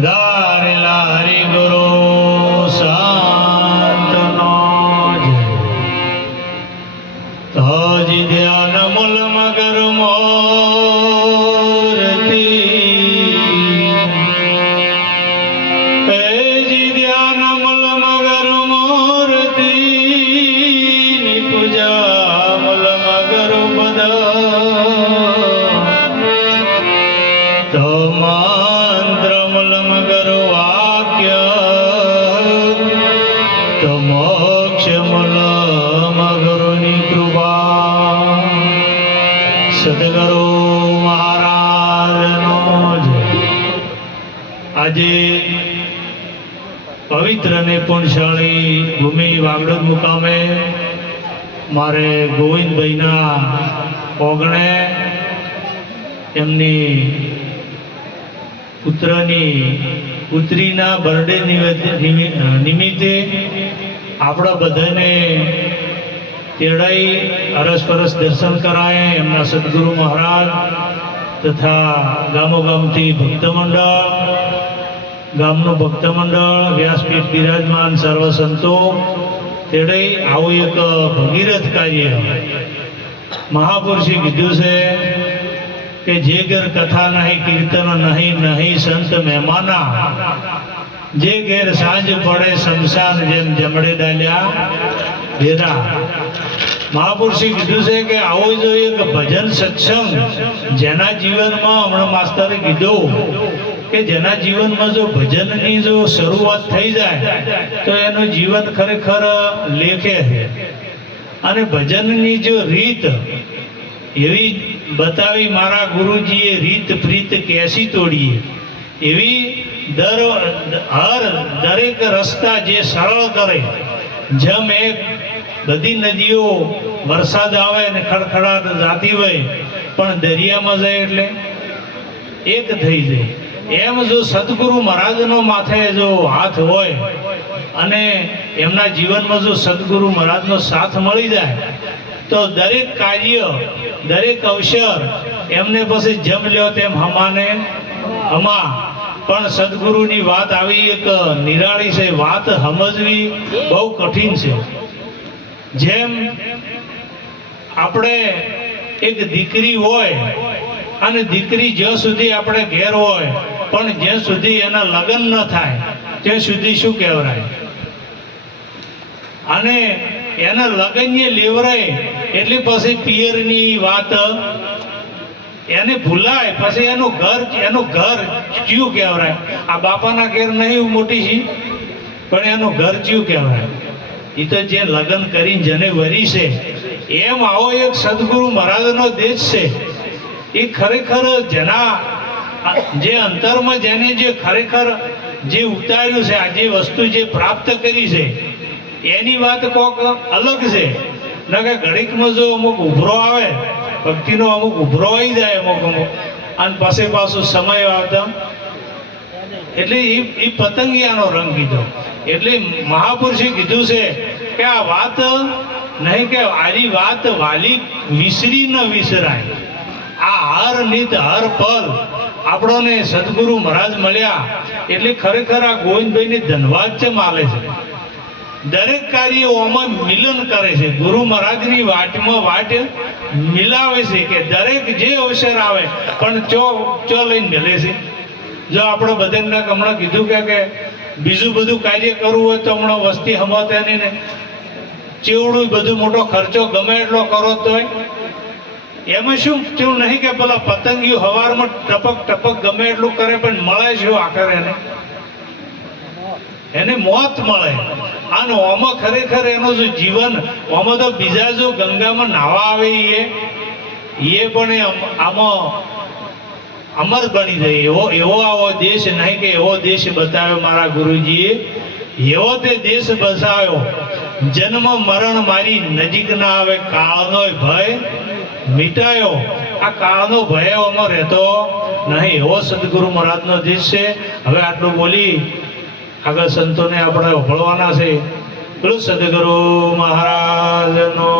ધારેલા હરિ ગુરુ સંતનો જય તજી ધ્યાન મૂલ મગર મૂર્તિ તજી ધ્યાન મૂલ મગર મૂર્તિ ની પૂજા મૂલ મગર બધા તો મંત્ર મૂલ મગર વાક્ય તો મોક્ષ મૂલ મગરની કૃપા સદગુરુ મહારાજનો જય। આજે પવિત્ર ને પુણ્યશાળી ભૂમિ વાગડોદ મુકામે મારે ગોવિંદભાઈના ઓગણે એમની પુત્રીના બર્થડે નિમિત્તે આપણા બધાને તેડાઈ અરસપરસ દર્શન કરાય એમના સદગુરુ મહારાજ તથા ગામોગામથી ભક્તમંડળ ગામનું ભક્તમંડળ વ્યાસપીઠ બિરાજમાન સર્વ સંતો તેડાઈ આવું એક ભગીરથ કાર્ય મહાપુરુષે કીધું છે કે જે ઘેર કથા નહીં કીર્તન નહીં નહીં સંત મહેમાના જે ઘેર સાંજ પડે શમશાન જેમ જમડે ડાલ્યા ડેરા। મહાપુરુષે કીધું છે કે આવો જો એક ભજન સત્સંગ જેના જીવનમાં હમણાં માસ્તરે કીધું કે જેના જીવનમાં જો ભજનની જો શરૂઆત થઈ જાય તો એનું જીવન ખરેખર લેખે છે અને ભજનની જો રીત એવી बतावी मारा गुरुजी रीत प्रीत कैसी तोड़िए एवी हर दरेक रस्ता जे सरल करे जम एक बधी नदीओ वरसाद आवे ने खड़खड़ाट जाती होय पण दरियामां जाय एटले एक थई जाय। एम जो सद्गुरु महाराजनो माथे जो हाथ होय अने एमना जीवनमां जो सद्गुरु महाराजनो साथ मळी जाय तो दरेक कार्य दरेक अवसर एमने पछी जम ल्यो तेम हमाने हमा पण सद्गुरुनी वात आवी एक निराळी छे वात समजवी बहु कठिन छे। जेम आपणे एक दीकरी होय अने दीकरी ज्यां सुधी आपणे घेर होय पण ज्यां सुधी एना लग्न न थाय त्यां सुधी शुं कहेवाय अने एना लग्न लेवराय એટલે પછી પિયરની વાત એને ભૂલાય પછી એનું ઘર ક્યું કહેવાય આ બાપાના ઘેર નહીં મોટી છે પણ એનું ઘર ક્યું કહેવાય એ તો જે લગ્ન કરીને જને વરી છે એમ આવો એક સદગુરુ મહારાજનો દેશ છે એ ખરેખર જેના જે અંતરમાં જેને જે ખરેખર જે ઉતાર્યું છે આ જે વસ્તુ જે પ્રાપ્ત કરી છે એની વાત કોક અલગ છે न के घड़ीक में जो अमुक उभरो आवे भक्ति नो अमुक उभरो आई जाए अमुक अन पासे पासो समय आवता एटले ई पतंगियानो रंग कीधो एटले महापुरुषे कीधुं छे के आ वात नहीं के आरी वात वाली विसरी न विसराय आ हर नित हर पल आपणोने सद्गुरु महाराज मळ्या एटले खरेखर आ गोविंदभाई ने धन्यवाद च माले छे। दरेक कार्य ओमां मिलन करे छे गुरु महाराज नी वाटमां वाट मिलावे छे के दरेक जे अवसर आवे पण चो लईने मिले छे। जो आपणे बधाने हमणां कीधुं के बीजुं बधुं कार्य करवुं होय तो हमणां वस्ती हमाते नहीं ने चेवडुं बधुं मोटो खर्चो गमे एटलो करो तोय एमां शुं तेवुं नहीं के पेला पतंगियो हवारमां टपक टपक गमे एटલું करे पण मळे शुं आखर એને મોત મળે અને ઓમાં ખરેખર એનો જો જીવન ઓમાં તો બીજા જો ગંગામાં નાવા આવે એ પણ આમાં અમર બની જાય એવો આવો દેશ નહીં કે એવો દેશ બતાવ્યો મારા ગુરુજીએ એવો તે દેશ બસાવ્યો જન્મ મરણ મારી નજીક ના આવે કાળનો ભય મિટાયો આ કાળનો ભય ઓમાં રહેતો નહીં એવો સદગુરુ મહારાજનો દેશ છે। હવે આટલું બોલી આગળ સંતોને આપણે ઓળખવાના છે। બોલો સદગુરુ મહારાજનો।